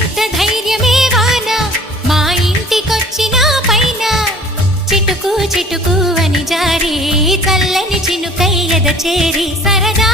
ఎంత ధైర్యమే వాన మా ఇంటికొచ్చిన పైన చిటుకు చిటుకు అని జారి చల్లని చినుకై ఎద చేరి సరదా